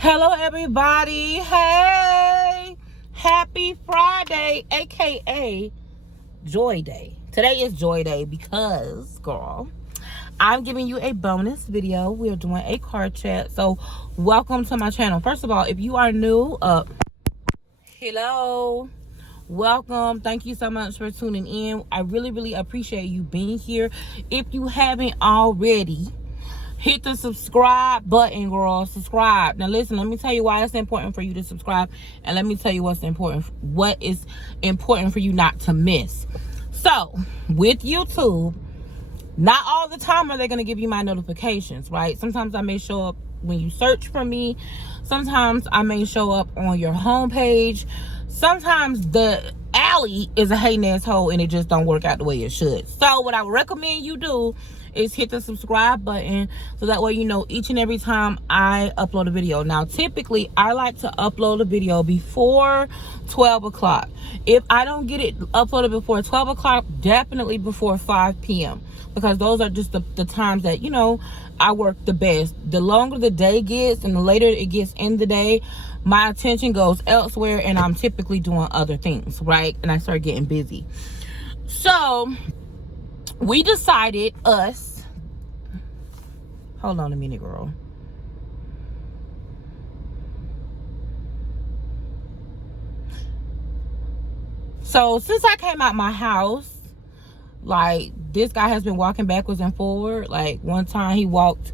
Hello, everybody. Hey, happy Friday, aka Joy Day. Today is Joy Day because, girl, I'm giving you a bonus video. We're doing a card chat. So, welcome to my channel. First of all, if you are new, hello, welcome. Thank you so much for tuning in. I really appreciate you being here. If you haven't already, hit the subscribe button, girl. Subscribe. Now listen, let me tell you why it's important for you to subscribe, and let me tell you what is important for you not to miss. So with YouTube, not all the time are they going to give you my notifications, right? Sometimes I may show up when you search for me. Sometimes I may show up on your homepage. Sometimes the alley is a hating asshole and it just don't work out the way it should. So what I would recommend you do is hit the subscribe button, so that way you know each and every time I upload a video. Now typically I like to upload a video before 12 o'clock. If I don't get it uploaded before 12 o'clock, definitely before 5 p.m. because those are just the times that, you know, I work the best. The longer the day gets and the later it gets in the day, my attention goes elsewhere and I'm typically doing other things, right? And I start getting busy. So we decided hold on a minute, girl. So since I came out my house, like, this guy has been walking backwards and forward. Like, one time he walked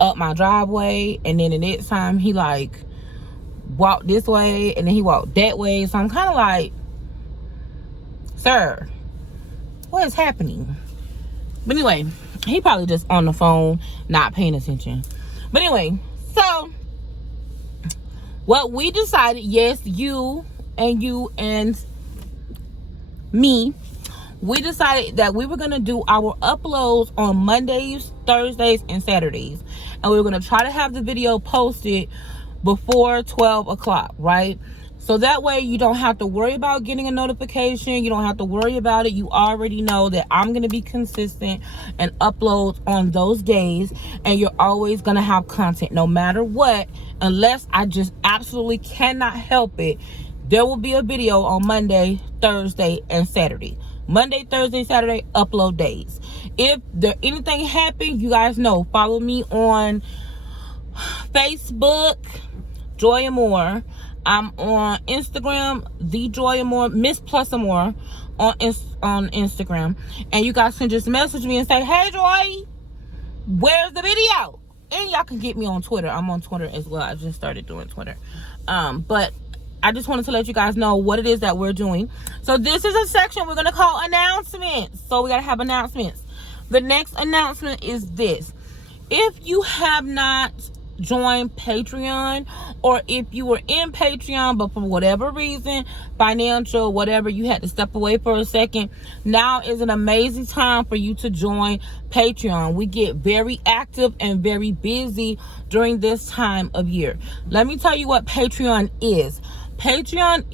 up my driveway, and then the next time he like walked this way and then he walked that way. So I'm kind of like, sir, what is happening? But anyway, he probably just on the phone, not paying attention. But anyway, so what we decided, yes, you and me, we decided that we were going to do our uploads on Mondays, Thursdays, and Saturdays. And we were going to try to have the video posted before 12 o'clock, right? So that way you don't have to worry about getting a notification. You don't have to worry about it. You already know that I'm going to be consistent and upload on those days. And you're always going to have content no matter what. Unless I just absolutely cannot help it, there will be a video on Monday, Thursday, and Saturday. Monday, Thursday, Saturday, upload days. If there anything happens, you guys know. Follow me on Facebook, Joy Amor. I'm on Instagram, the Joy Amor, Miss Plus Amor on Instagram. And you guys can just message me and say, hey Joy, where's the video? And y'all can get me on Twitter. I'm on Twitter as well. I just started doing Twitter. But I just wanted to let you guys know what it is that we're doing. So this is a section we're going to call announcements. So we got to have announcements. The next announcement is this. If you have not joined Patreon, or if you were in Patreon but for whatever reason, financial, whatever, you had to step away for a second, now is an amazing time for you to join Patreon. We get very active and very busy during this time of year. Let me tell you what Patreon is. Patreon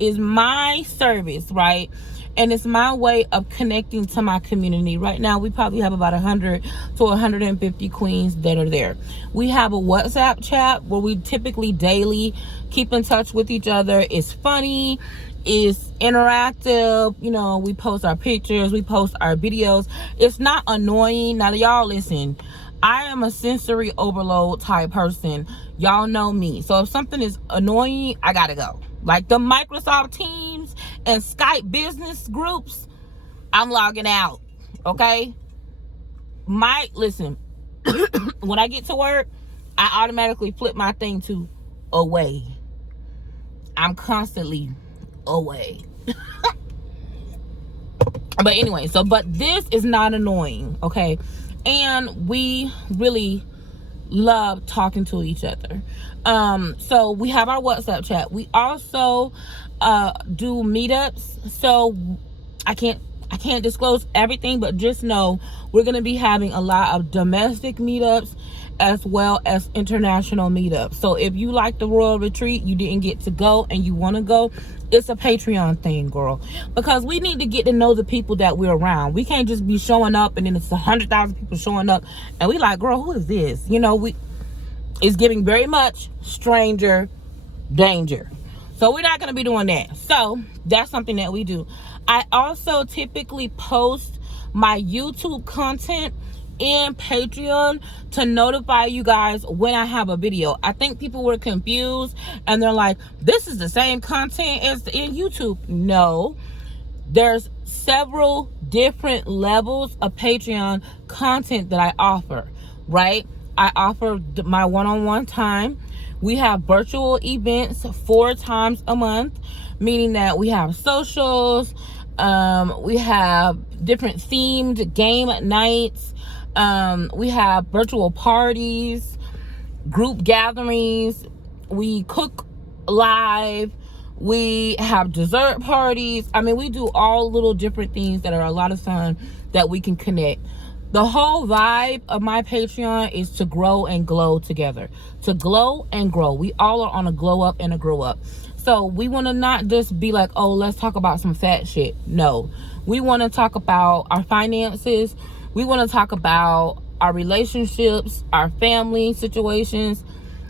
is my service, right? And it's my way of connecting to my community. Right now, we probably have about 100 to 150 queens that are there. We have a WhatsApp chat where we typically daily keep in touch with each other. It's funny. It's interactive. You know, we post our pictures. We post our videos. It's not annoying. Now, y'all listen. I am a sensory overload type person. Y'all know me. So if something is annoying, I gotta go. Like the Microsoft Teams and Skype business groups, I'm logging out. Okay? Listen, when I get to work, I automatically flip my thing to away. I'm constantly away. But anyway, but this is not annoying, okay? And we really love talking to each other. So we have our WhatsApp chat. We also do meetups. So I can't disclose everything, but just know we're going to be having a lot of domestic meetups as well as international meetups. So if you like the Royal Retreat, you didn't get to go and you want to go, it's a Patreon thing, girl, because we need to get to know the people that we're around. We can't just be showing up and then it's 100,000 people showing up and we like, girl, who is this? You know, It's giving very much stranger danger. So we're not going to be doing that. So that's something that we do. I also typically post my YouTube content in Patreon to notify you guys when I have a video. I think people were confused and they're like, this is the same content as in YouTube. No, there's several different levels of Patreon content that I offer, right? I offer my one-on-one time. We have virtual events 4 times a month, meaning that we have socials, we have different themed game nights, we have virtual parties, group gatherings, we cook live, we have dessert parties. I mean, we do all little different things that are a lot of fun that we can connect. The whole vibe of my Patreon is to grow and glow together. To glow and grow. We all are on a glow up and a grow up. So we want to not just be like, oh, let's talk about some fat shit. No. We want to talk about our finances. We want to talk about our relationships, our family situations.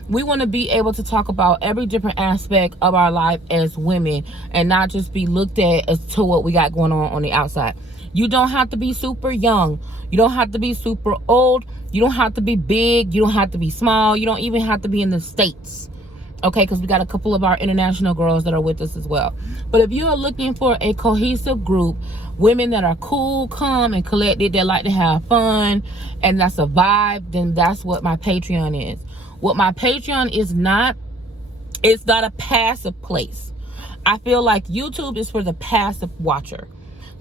We want to be able to talk about every different aspect of our life as women and not just be looked at as to what we got going on the outside. You don't have to be super young. You don't have to be super old. You don't have to be big. You don't have to be small. You don't even have to be in the States. Okay, because we got a couple of our international girls that are with us as well. But if you are looking for a cohesive group, women that are cool, calm, and collected, that like to have fun, and that's a vibe, then that's what my Patreon is. What my Patreon is not, it's not a passive place. I feel like YouTube is for the passive watcher.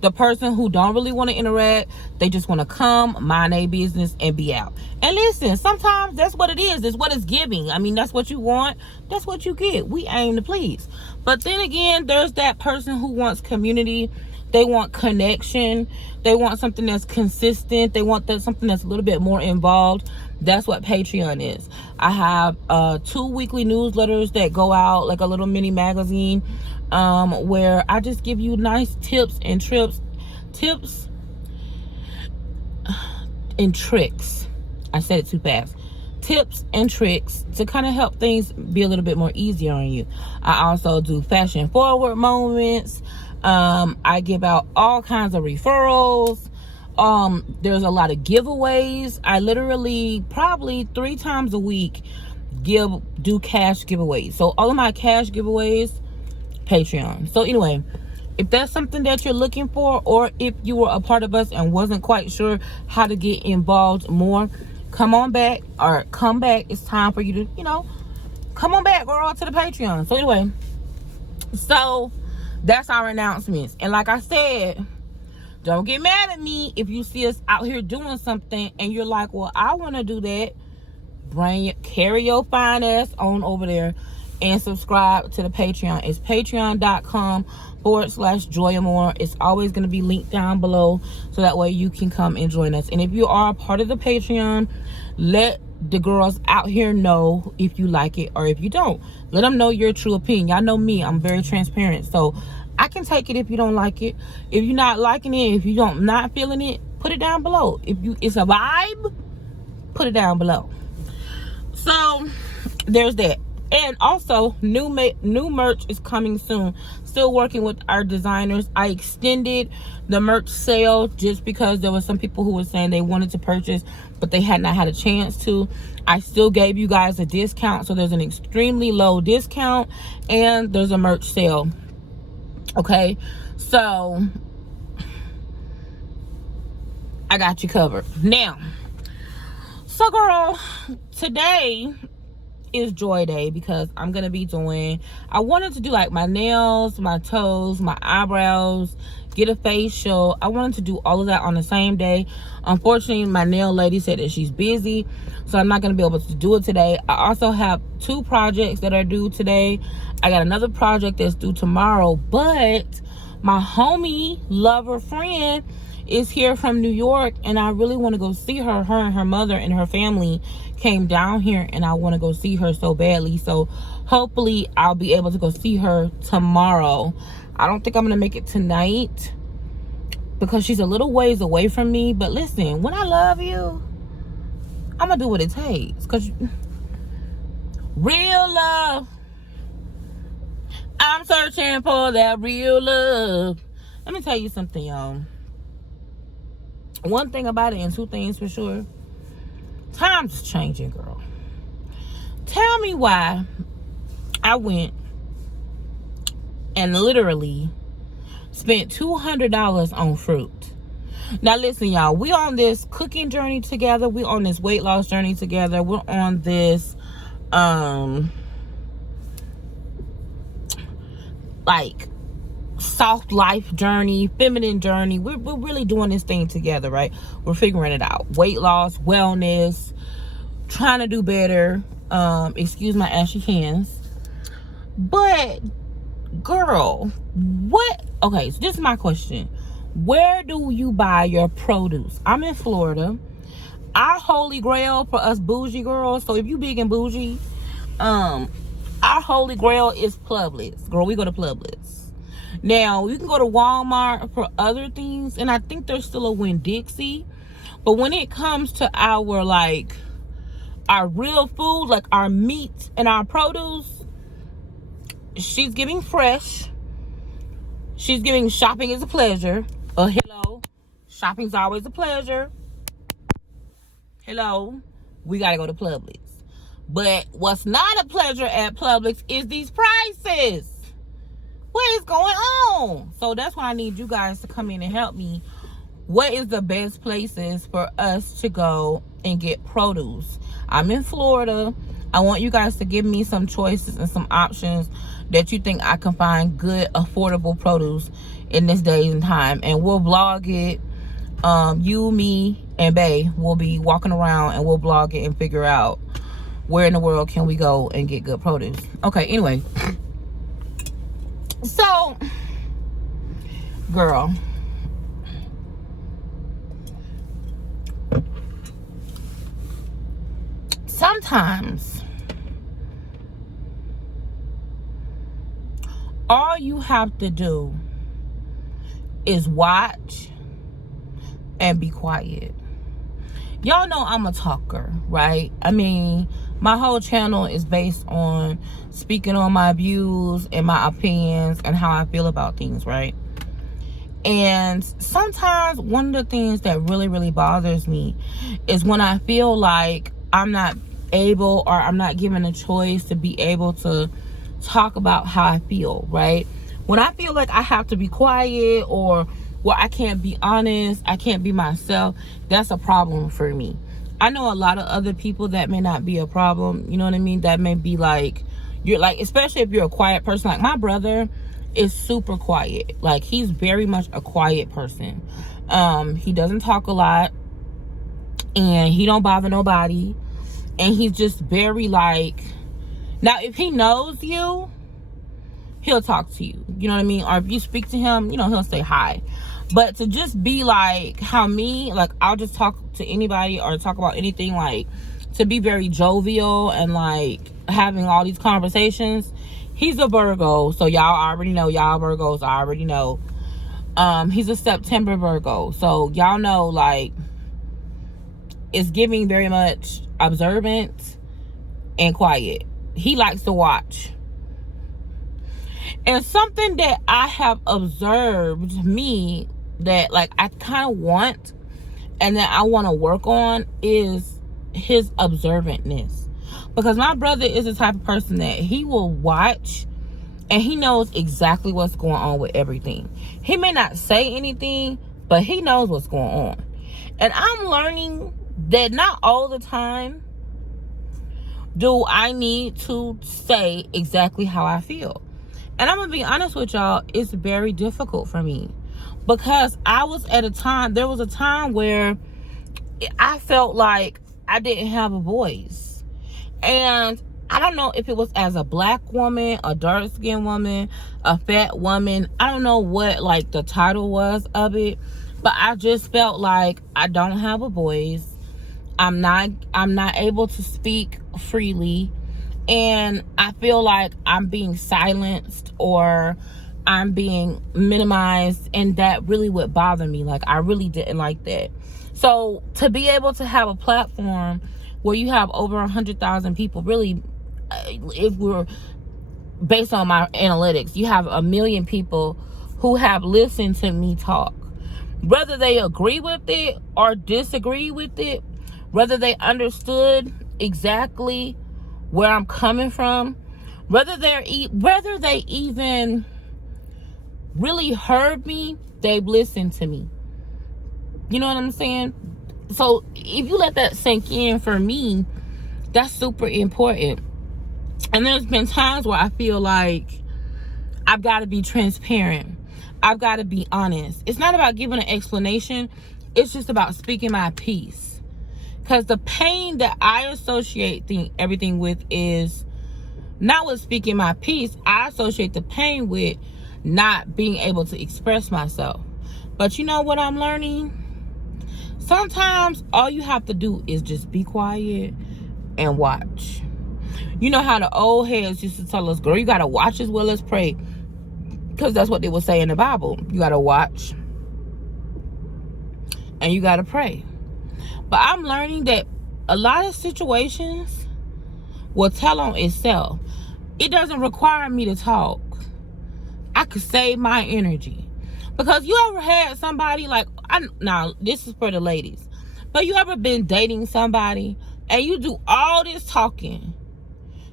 The person who don't really want to interact, they just want to come, mind their business, and be out. And listen, sometimes that's what it is. It's what it's giving. I mean, that's what you want. That's what you get. We aim to please. But then again, there's that person who wants community. They want connection. They want something that's consistent. They want something that's a little bit more involved. That's what Patreon is. I have 2 weekly newsletters that go out, like a little mini magazine, where I just give you nice tips and tricks. I said it too fast. Tips and tricks to kind of help things be a little bit more easier on you. I also do fashion forward moments. I give out all kinds of referrals. There's a lot of giveaways. I literally probably 3 times a week do cash giveaways. So all of my cash giveaways, Patreon. So anyway, if that's something that you're looking for, or if you were a part of us and wasn't quite sure how to get involved more, come back. It's time for you to, come on back, girl, to the Patreon. So anyway, so that's our announcements. And like I said, don't get mad at me if you see us out here doing something and you're like, well, I want to do that. Carry your fine ass on over there and subscribe to the Patreon. It's patreon.com/Joy Amor. It's always going to be linked down below, so that way you can come and join us. And if you are a part of the Patreon, let the girls out here know if you like it or if you don't. Let them know your true opinion. Y'all know me, I'm very transparent, so I can take it if you don't like it. If you're not liking it, if you don't not feeling it, put it down below. If it's a vibe, put it down below. So there's that. And also, new merch is coming soon. Still working with our designers. I extended the merch sale just because there were some people who were saying they wanted to purchase, but they had not had a chance to. I still gave you guys a discount, so there's an extremely low discount, and there's a merch sale. Okay, so I got you covered. Now, so girl, today is Joy Day because I'm gonna be I wanted to do like my nails, my toes, my eyebrows, get a facial. I wanted to do all of that on the same day. Unfortunately, my nail lady said that she's busy, so I'm not gonna be able to do it today. I also have 2 projects that are due today. I got another project that's due tomorrow, but my homie, lover, friend is here from New York, and I really want to go see her. Her and her mother and her family came down here, and I want to go see her so badly. So hopefully I'll be able to go see her tomorrow. I don't think I'm gonna make it tonight because she's a little ways away from me, but listen, when I love you, I'm gonna do what it takes, because Real love. I'm searching for that real love. Let me tell you something, y'all. One thing about it, and two things for sure. Times is changing, girl. Tell me why I went and literally spent $200 on fruit. Now listen, y'all, we on this cooking journey together. We on this weight loss journey together. We're on this like soft life journey, feminine journey. We're really doing this thing together, right? We're figuring it out. Weight loss, wellness, trying to do better. Excuse my ashy hands. But girl, what? Okay, so this is my question. Where do you buy your produce? I'm in Florida. Our holy grail for us bougie girls, so if you big and bougie, our holy grail is Publix. Girl, we go to Publix. Now, you can go to Walmart for other things, and I think there's still a Winn-Dixie. But when it comes to our real food, like our meat and our produce, she's giving fresh. She's giving shopping is a pleasure. Hello. Shopping's always a pleasure. Hello. We got to go to Publix. But what's not a pleasure at Publix is these prices. What is going on? So that's why I need you guys to come in and help me. What is the best places for us to go and get produce? I'm in Florida. I want you guys to give me some choices and some options that you think I can find good, affordable produce in this day and time. And we'll vlog it. You, me, and Bae will be walking around and we'll vlog it and figure out where in the world can we go and get good produce. Okay, anyway. So, girl. Sometimes all you have to do is watch and be quiet. Y'all know I'm a talker, right? I mean, my whole channel is based on speaking on my views and my opinions and how I feel about things, right? And sometimes one of the things that really, really bothers me is when I feel like I'm not able or I'm not given a choice to be able to talk about how I feel, right? When I feel like I have to be quiet or where I can't be honest, I can't be myself, that's a problem for me. I know a lot of other people that may not be a problem, you know what I mean? That may be like, you're like, especially if you're a quiet person. Like my brother is super quiet. Like he's very much a quiet person. He doesn't talk a lot and he don't bother nobody. And he's just very like, now if he knows you, he'll talk to you, you know what I mean? Or if you speak to him, you know, he'll say hi. But to just be like how me, like I'll just talk to anybody or talk about anything, like to be very jovial and like having all these conversations. He's a Virgo, so y'all already know, y'all Virgos already know. He's a September Virgo, so y'all know like it's giving very much observant and quiet. He likes to watch. And something that I have observed me that like I kind of want and that I want to work on is his observantness. Because my brother is the type of person that he will watch and he knows exactly what's going on with everything. He may not say anything, but he knows what's going on. And I'm learning that not all the time do I need to say exactly how I feel. And I'm gonna be honest with y'all, it's very difficult for me because I was at a time, there was a time where I felt like I didn't have a voice. And I don't know if it was as a black woman, a dark-skinned woman, a fat woman. I don't know what like the title was of it, but I just felt like I don't have a voice. I'm not able to speak freely. And I feel like I'm being silenced or I'm being minimized, and that really would bother me. Like I really didn't like that. So to be able to have a platform where you have over 100,000 people really if we're based on my analytics, you have 1 million people who have listened to me talk. Whether they agree with it or disagree with it, whether they understood exactly where I'm coming from, whether they even really heard me, they've listened to me. You know what I'm saying? So if you let that sink in, for me, that's super important. And there's been times where I feel like I've got to be transparent. I've got to be honest. It's not about giving an explanation. It's just about speaking my piece. Because the pain that I associate everything with is not with speaking my piece. I associate the pain with not being able to express myself. But you know what I'm learning? Sometimes all you have to do is just be quiet and watch. You know how the old heads used to tell us, girl, you got to watch as well as pray. Because that's what they would say in the Bible. You got to watch and you got to pray. But I'm learning that a lot of situations will tell on itself. It doesn't require me to talk. I could save my energy. Because you ever had somebody like, now this is for the ladies, but you ever been dating somebody and you do all this talking,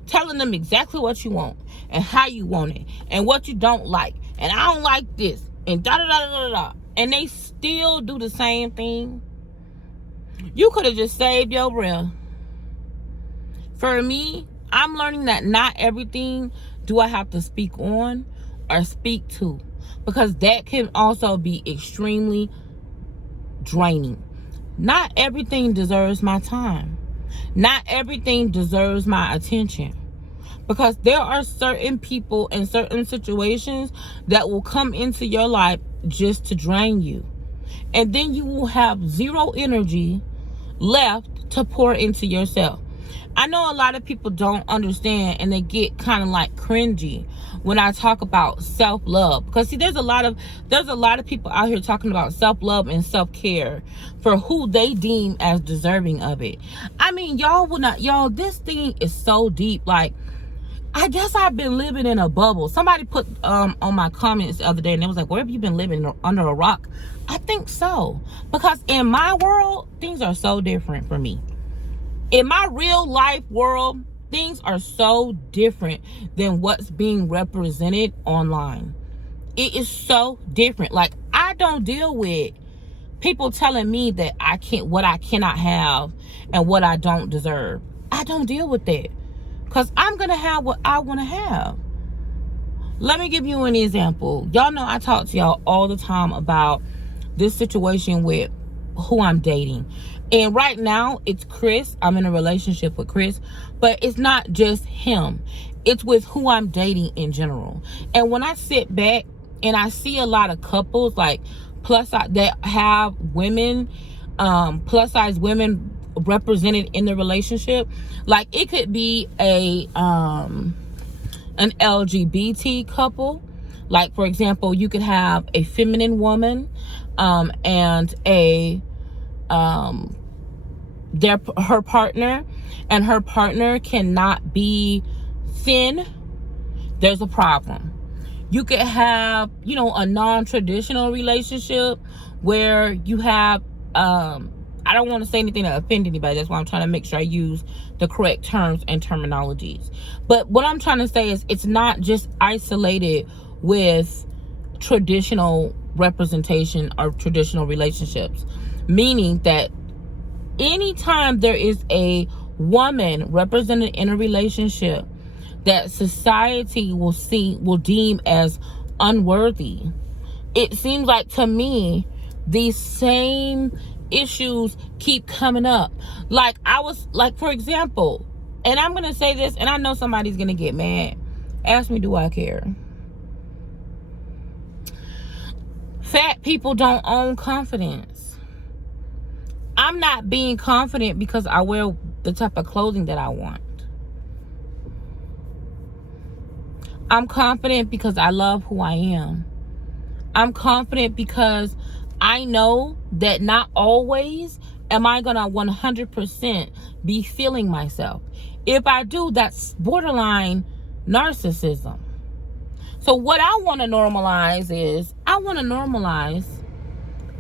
telling them exactly what you want and how you want it and what you don't like, and I don't like this, and da-da-da-da-da-da, and they still do the same thing? You could have just saved your breath. For me, I'm learning that not everything do I have to speak on or speak to, because that can also be extremely draining. Not everything deserves my time. Not everything deserves my attention. Because there are certain people and certain situations that will come into your life just to drain you. And then you will have zero energy left to pour into yourself. I know a lot of people don't understand, and they get kind of like cringy when I talk about self-love. Because see, there's a lot of people out here talking about self-love and self-care for who they deem as deserving of it. I mean, y'all, this thing is so deep. Like, I guess I've been living in a bubble. Somebody put on my comments the other day, and they was like, where have you been living, under a rock? I think so. Because in my world, things are so different for me. In my real life world, things are so different than what's being represented online. It is so different. Like, I don't deal with people telling me that what I cannot have and what I don't deserve. I don't deal with that. Because I'm going to have what I want to have. Let me give you an example. Y'all know I talk to y'all all the time about this situation with who I'm dating. And right now, it's Chris. I'm in a relationship with Chris. But it's not just him. It's with who I'm dating in general. And when I sit back and I see a lot of couples, like that have women, plus size women represented in the relationship, like it could be an LGBT couple. Like, for example, you could have a feminine woman and her partner, and her partner cannot be thin. There's a problem. You could have, a non-traditional relationship where you have, I don't want to say anything to offend anybody. That's why I'm trying to make sure I use the correct terms and terminologies. But what I'm trying to say is, it's not just isolated with traditional representation or traditional relationships. Meaning that anytime there is a woman represented in a relationship that society will deem as unworthy, it seems like to me these same issues keep coming up. Like, for example, and I'm gonna say this, and I know somebody's gonna get mad. Ask me, do I care? Fat people don't own confidence. I'm not being confident because I wear the type of clothing that I want. I'm confident because I love who I am. I'm confident because I know that not always am I going to 100% be feeling myself? If I do, that's borderline narcissism. So what I want to normalize is, I want to normalize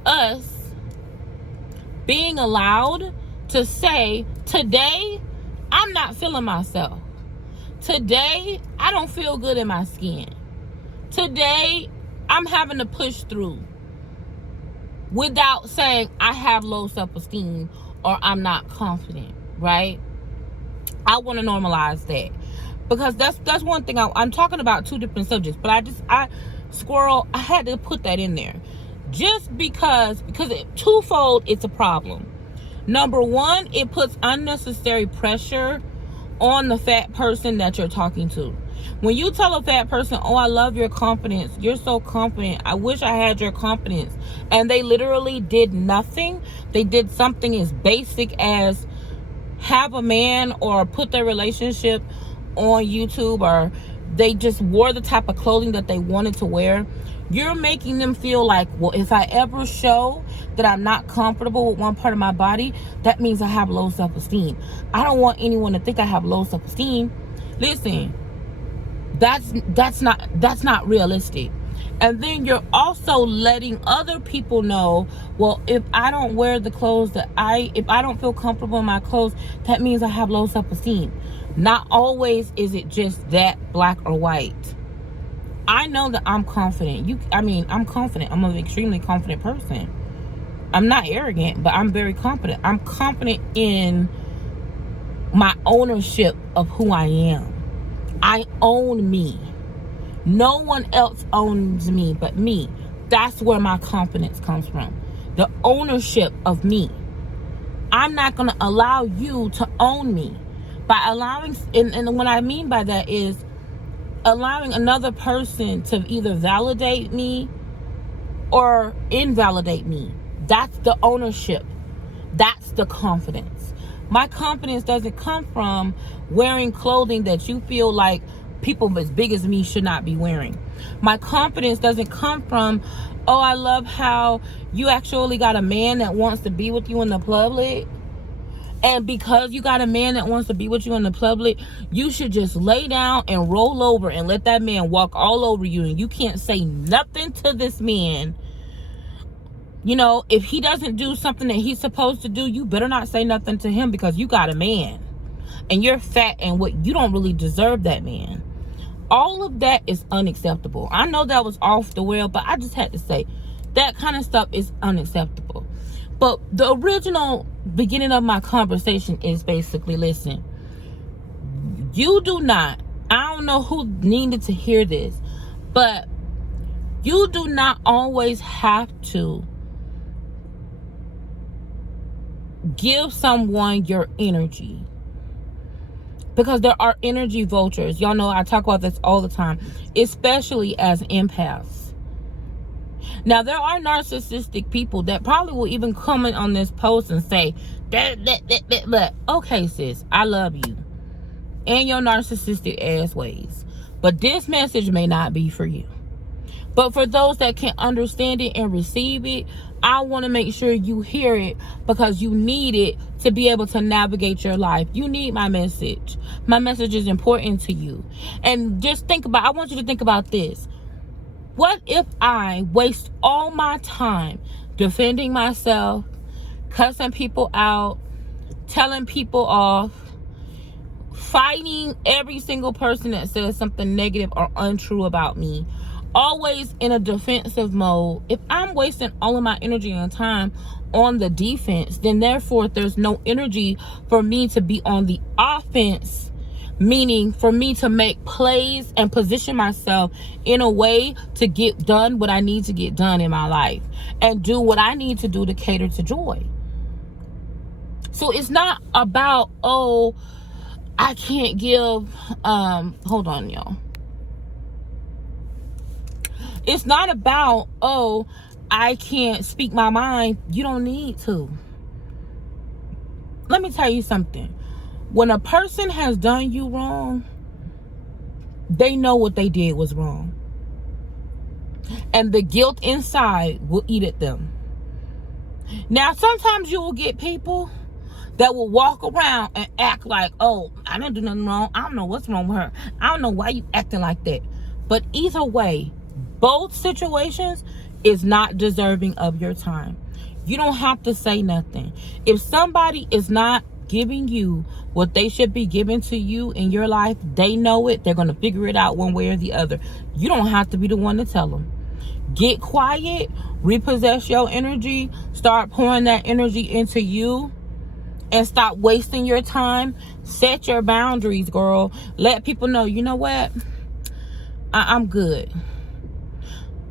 us being allowed to say, today, I'm not feeling myself. Today, I don't feel good in my skin. Today, I'm having to push through without saying I have low self-esteem or I'm not confident, right? I want to normalize that, because that's one thing. I'm talking about two different subjects, but I had to put that in there just because twofold, it's a problem. Number one, it puts unnecessary pressure on the fat person that you're talking to. When you tell a fat person, oh, I love your confidence, you're so confident, I wish I had your confidence, and they literally did nothing. They did something as basic as have a man or put their relationship on YouTube, or they just wore the type of clothing that they wanted to wear. You're making them feel like, well, if I ever show that I'm not comfortable with one part of my body, that means I have low self-esteem. I don't want anyone to think I have low self-esteem. Listen, that's not realistic. And then you're also letting other people know, well, if I don't wear the clothes if I don't feel comfortable in my clothes, that means I have low self-esteem. Not always is it just that black or white. I know that I'm confident. I'm confident. I'm an extremely confident person. I'm not arrogant, but I'm very confident. I'm confident in my ownership of who I am. I own me. No one else owns me but me. That's where my confidence comes from. The ownership of me. I'm not going to allow you to own me. By allowing, and what I mean by that is allowing another person to either validate me or invalidate me. That's the ownership. That's the confidence. My confidence doesn't come from wearing clothing that you feel like people as big as me should not be wearing. My confidence doesn't come from, oh, I love how you actually got a man that wants to be with you in the public. And because you got a man that wants to be with you in the public, you should just lay down and roll over and let that man walk all over you. And you can't say nothing to this man. You know, if he doesn't do something that he's supposed to do, you better not say nothing to him, because you got a man. And you're fat, and you don't really deserve that man. All of that is unacceptable. I know that was off the rail, but I just had to say that kind of stuff is unacceptable. But the original beginning of my conversation is basically, listen, you do not, I don't know who needed to hear this, but you do not always have to give someone your energy, because there are energy vultures. Y'all know I talk about this all the time, especially as empaths. Now, there are narcissistic people that probably will even comment on this post and say, that. Okay, sis, I love you and your narcissistic ass ways, but this message may not be for you. But for those that can understand it and receive it, I want to make sure you hear it, because you need it to be able to navigate your life. You need my message. My message is important to you. And just I want you to think about this. What if I waste all my time defending myself, cussing people out, telling people off, fighting every single person that says something negative or untrue about me, always in a defensive mode? If I'm wasting all of my energy and time on the defense, then therefore there's no energy for me to be on the offense. Meaning for me to make plays and position myself in a way to get done what I need to get done in my life and do what I need to do to cater to Joy. So it's not about, oh, I can't give, hold on, y'all. It's not about, oh, I can't speak my mind. You don't need to. Let me tell you something. When a person has done you wrong, they know what they did was wrong. And the guilt inside will eat at them. Now, sometimes you will get people that will walk around and act like, oh, I didn't do nothing wrong. I don't know what's wrong with her. I don't know why you acting like that. But either way, both situations is not deserving of your time. You don't have to say nothing. If somebody is not giving you what they should be giving to you in your life, they know it. They're going to figure it out one way or the other. You don't have to be the one to tell them. Get quiet, repossess your energy, start pouring that energy into you, and stop wasting your time. Set your boundaries, girl. Let people know, you know what? I'm good.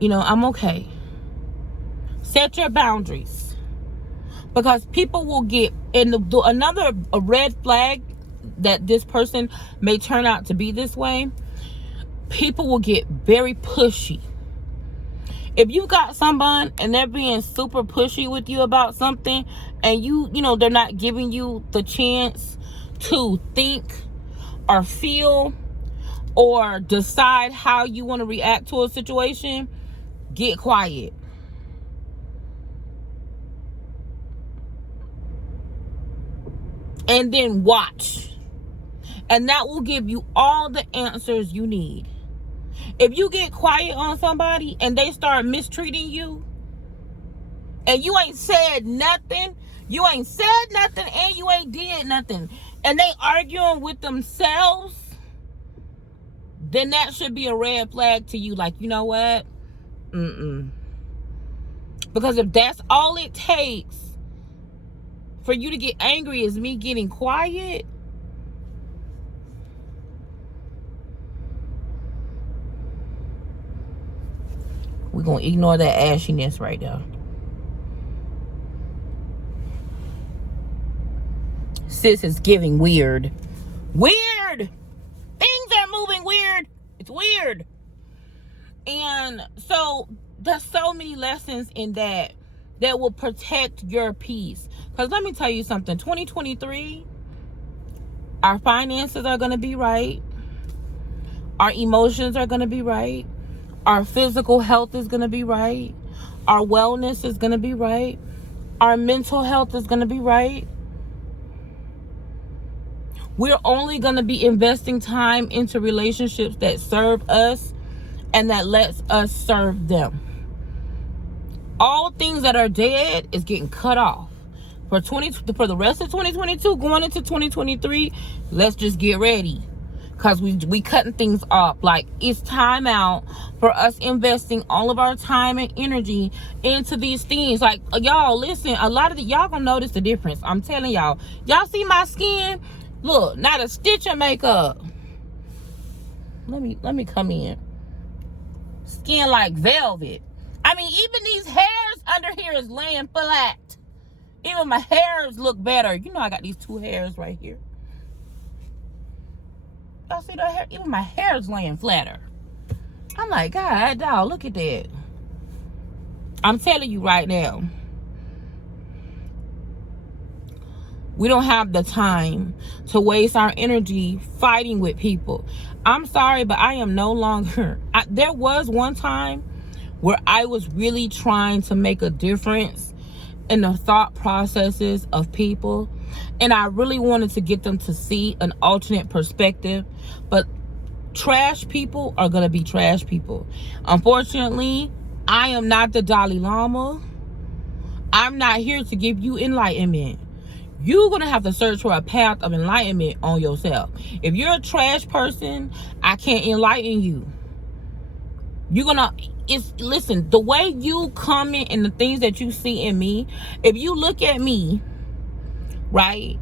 You know, I'm okay. Set your boundaries. Because people will get, and a red flag that this person may turn out to be this way, people will get very pushy. If you got someone and they're being super pushy with you about something, and you know, they're not giving you the chance to think or feel or decide how you want to react to a situation, get quiet. And then watch. And that will give you all the answers you need. If you get quiet on somebody and they start mistreating you, and you ain't said nothing, and you ain't did nothing, and they arguing with themselves, then that should be a red flag to you. Like, you know what? Because if that's all it takes for you to get angry is me getting quiet, we're going to ignore that ashiness right there. Sis is giving weird. Weird! Things are moving weird. It's weird. And so there's so many lessons in that will protect your peace. Because let me tell you something. 2023, our finances are going to be right. Our emotions are going to be right. Our physical health is going to be right. Our wellness is going to be right. Our mental health is going to be right. We're only going to be investing time into relationships that serve us and that lets us serve them. All things that are dead is getting cut off. For the rest of 2022, going into 2023, let's just get ready. Because we cutting things off. Like, it's time out for us investing all of our time and energy into these things. Like, y'all, listen, a lot of y'all gonna notice the difference. I'm telling y'all. Y'all see my skin? Look, not a stitch of makeup. Let me come in. Skin like velvet. I mean, even these hairs under here is laying flat. Even my hairs look better. You know I got these two hairs right here. Y'all see that hair? Even my hair's laying flatter. I'm like, God, dog, look at that. I'm telling you right now. We don't have the time to waste our energy fighting with people. I'm sorry, but I am no longer. There was one time where I was really trying to make a difference in the thought processes of people. And I really wanted to get them to see an alternate perspective. But trash people are going to be trash people. Unfortunately, I am not the Dalai Lama. I'm not here to give you enlightenment. You're going to have to search for a path of enlightenment on yourself. If you're a trash person, I can't enlighten you. You're going to... listen, the way you comment and the things that you see in me, if you look at me, right?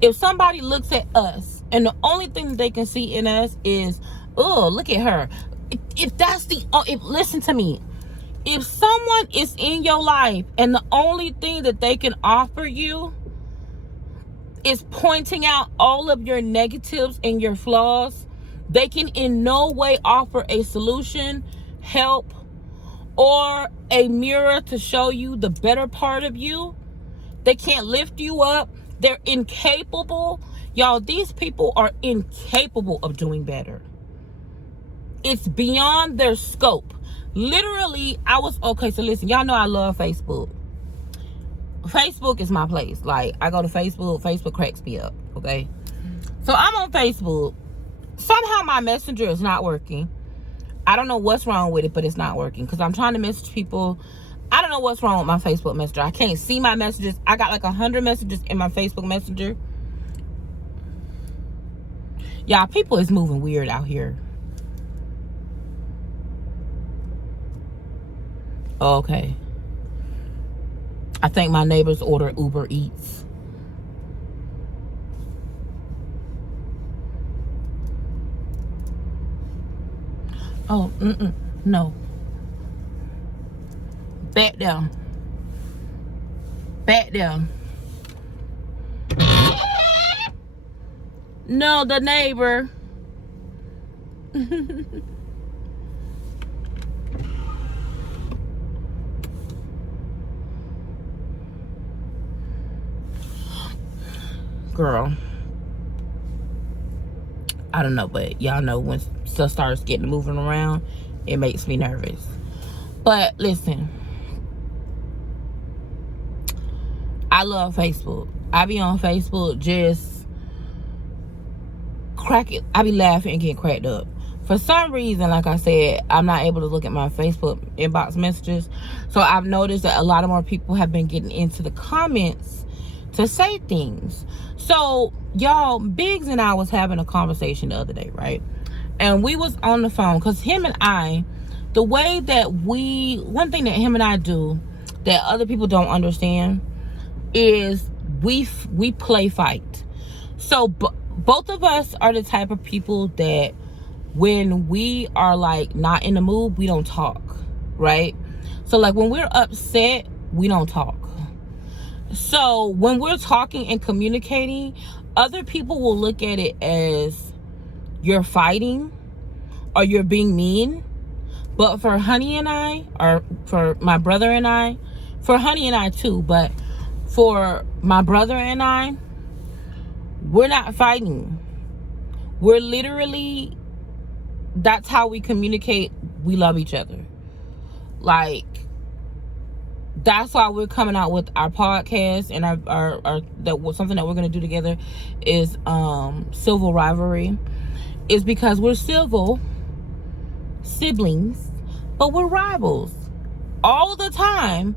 If somebody looks at us and the only thing that they can see in us is, oh, look at her. Listen to me. If someone is in your life and the only thing that they can offer you is pointing out all of your negatives and your flaws, they can in no way offer a solution, help, or a mirror to show you the better part of you. They can't lift you up. They're incapable. Y'all, these people are incapable of doing better. It's beyond their scope. Literally, so listen, y'all know I love Facebook. Facebook is my place. Like, I go to Facebook. Facebook cracks me up, okay? So I'm on Facebook. Somehow my messenger is not working. I don't know what's wrong with it, but it's not working. Because I'm trying to message people. I don't know what's wrong with my Facebook messenger. I can't see my messages. I got like 100 messages in my Facebook messenger. Y'all, people is moving weird out here. Okay. I think my neighbors order Uber Eats. Oh, no. Back down. Back down. No, the neighbor. Girl. I don't know, but y'all know when stuff starts getting moving around, it makes me nervous. But listen, I love Facebook. I be on Facebook just cracking. I be laughing and getting cracked up. For some reason, like I said, I'm not able to look at my Facebook inbox messages. So I've noticed that a lot of more people have been getting into the comments to say things. So y'all, Biggs and I was having a conversation the other day, right? And we was on the phone because him and I, the way that one thing that him and I do that other people don't understand is we play fight. So both of us are the type of people that when we are like not in the mood, we don't talk, right? So like when we're upset, we don't talk. So when we're talking and communicating, other people will look at it as you're fighting or you're being mean. But for Honey and I, or for my brother and I, for Honey and I too, but for my brother and I, we're not fighting. We're literally, that's how we communicate. We love each other. Like, that's why we're coming out with our podcast, and something that we're going to do together is civil rivalry. Is because we're civil siblings, but we're rivals. All the time,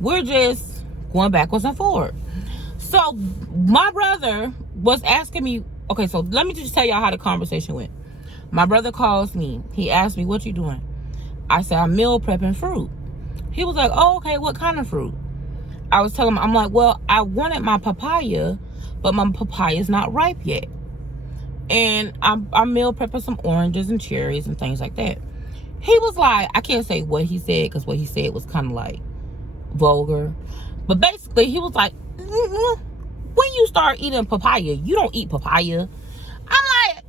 we're just going backwards and forward. So my brother was asking me, okay, so let me just tell y'all how the conversation went. My brother calls me. He asked me, what you doing? I said, I'm meal prepping fruit. He was like, oh, okay, what kind of fruit? I was telling him, I'm like, well, I wanted my papaya, but my papaya is not ripe yet. And I'm meal prepping some oranges and cherries and things like that. He was like, I can't say what he said because what he said was kind of like vulgar. But basically, he was like, when you start eating papaya, you don't eat papaya. I'm like,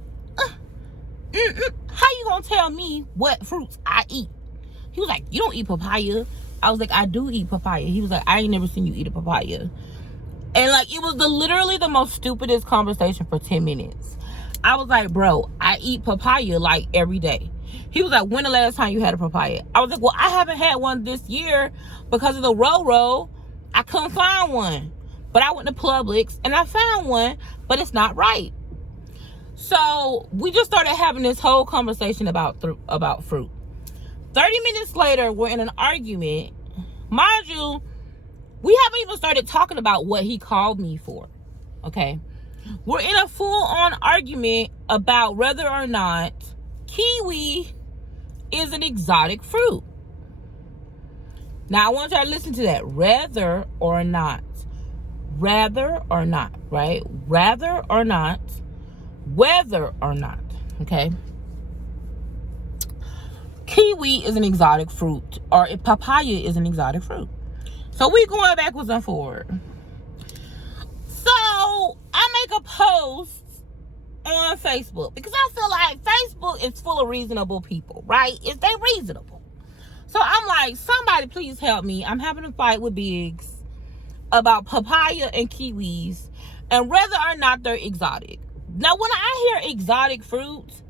how you gonna tell me what fruits I eat? He was like, you don't eat papaya. I was like, I do eat papaya. He was like, I ain't never seen you eat a papaya. And like, it was literally the most stupidest conversation for 10 minutes. I was like, bro, I eat papaya like every day. He was like, when the last time you had a papaya? I was like, well, I haven't had one this year because of the Roro. I couldn't find one. But I went to Publix and I found one, but it's not right. So we just started having this whole conversation about fruit. 30 minutes later, we're in an argument. Mind you, we haven't even started talking about what he called me for. Okay? We're in a full-on argument about whether or not kiwi is an exotic fruit. Now, I want y'all to listen to that. Rather or not. Rather or not, right? Rather or not. Whether or not. Okay? Kiwi is an exotic fruit, or papaya is an exotic fruit. So we going backwards and forward. So I make a post on Facebook because I feel like Facebook is full of reasonable people, right? Is they reasonable? So I'm like, somebody please help me. I'm having a fight with Biggs about papaya and kiwis and whether or not they're exotic. Now, when I hear exotic fruits,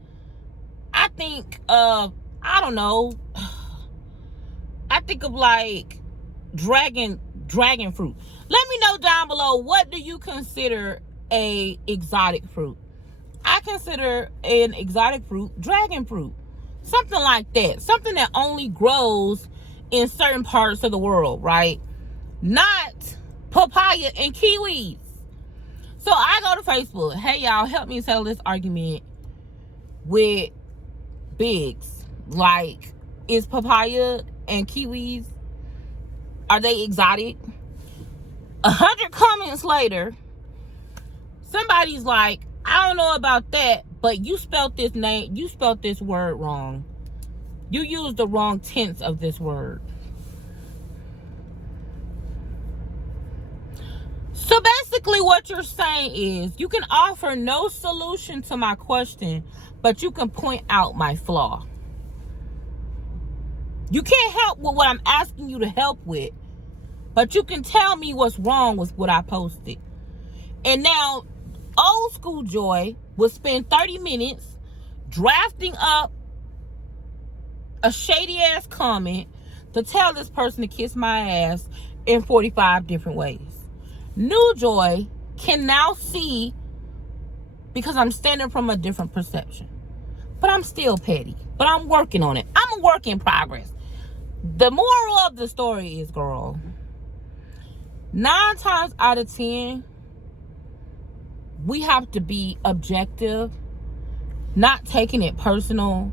I think of, I don't know, I think of like dragon fruit. Let me know down below, what do you consider a exotic fruit? I consider an exotic fruit dragon fruit. Something like that. Something that only grows in certain parts of the world, right? Not papaya and kiwis. So I go to Facebook. Hey, y'all, help me settle this argument with Biggs. Like, is papaya and kiwis, are they exotic? 100 comments later, somebody's like, I don't know about that, but you spelled this word wrong. You used the wrong tense of this word. So basically what you're saying is, you can offer no solution to my question, but you can point out my flaw. You can't help with what I'm asking you to help with, but you can tell me what's wrong with what I posted. And now, old school Joy will spend 30 minutes drafting up a shady ass comment to tell this person to kiss my ass in 45 different ways. New Joy can now see, because I'm standing from a different perception. But I'm still petty. But I'm working on it. I'm a work in progress. The moral of the story is, girl, 9 times out of 10, we have to be objective, not taking it personal,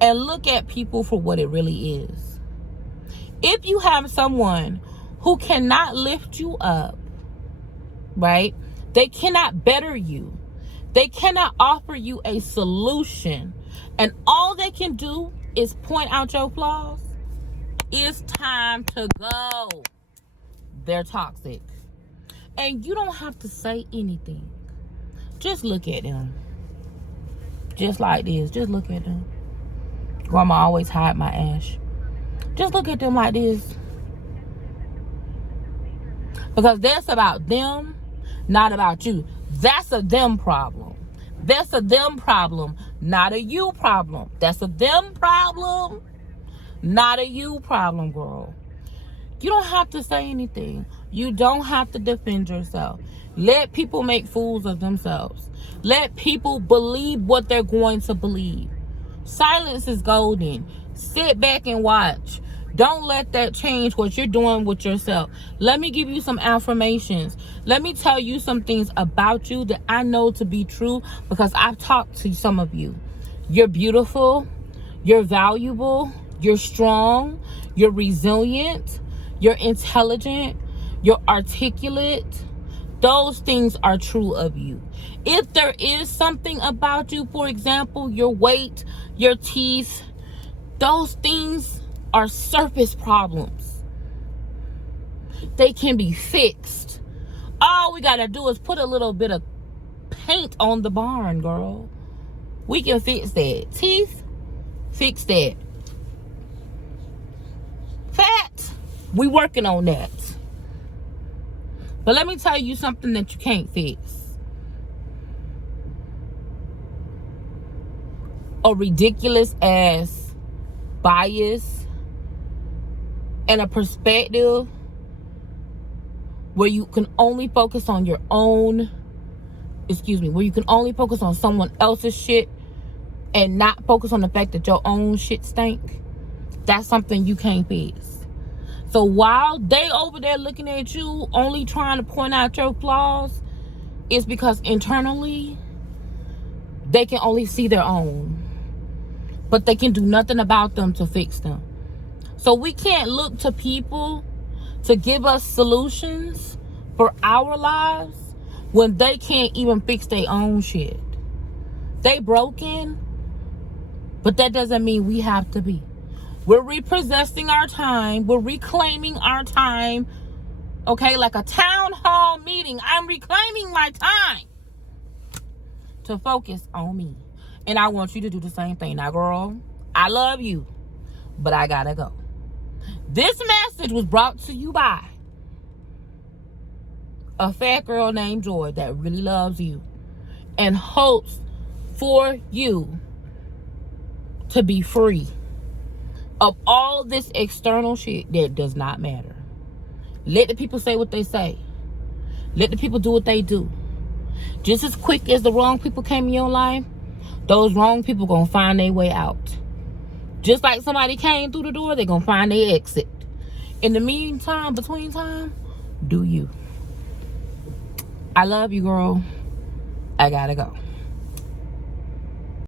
and look at people for what it really is. If you have someone who cannot lift you up, right? They cannot better you. They cannot offer you a solution. And all they can do is point out your flaws. It's time to go. They're toxic. And you don't have to say anything. Just look at them. Just like this. Just look at them. Grandma always hide my ash. Just look at them like this. Because that's about them, not about you. That's a them problem. That's a them problem, not a you problem. That's a them problem, not a you problem, girl. You don't have to say anything. You don't have to defend yourself. Let people make fools of themselves. Let people believe what they're going to believe. Silence is golden. Sit back and watch. Don't let that change what you're doing with yourself. Let me give you some affirmations. Let me tell you some things about you that I know to be true, because I've talked to some of you. You're beautiful. You're valuable. You're strong. You're resilient. You're intelligent. You're articulate. Those things are true of you. If there is something about you, for example, your weight, your teeth, those things are surface problems. They can be fixed. All we gotta do is put a little bit of paint on the barn, girl. We can fix that. Teeth, fix that. Fat, we working on that. But let me tell you something that you can't fix. A ridiculous ass bias and a perspective where you can only focus on your own, where you can only focus on someone else's shit and not focus on the fact that your own shit stink. That's something you can't fix. So while they over there looking at you, only trying to point out your flaws, it's because internally they can only see their own, but they can do nothing about them to fix them. So we can't look to people to give us solutions for our lives when they can't even fix their own shit. They broken, but that doesn't mean we have to be. We're repossessing our time. We're reclaiming our time. Okay, like a town hall meeting. I'm reclaiming my time to focus on me. And I want you to do the same thing. Now, girl, I love you, but I gotta go. This message was brought to you by a fat girl named Joy that really loves you and hopes for you to be free of all this external shit that does not matter. Let the people say what they say. Let the people do what they do. Just as quick as the wrong people came in your life, those wrong people gonna find their way out. Just like somebody came through the door, they're gonna find their exit. In the meantime, between time, do you. I love you, girl. I gotta go.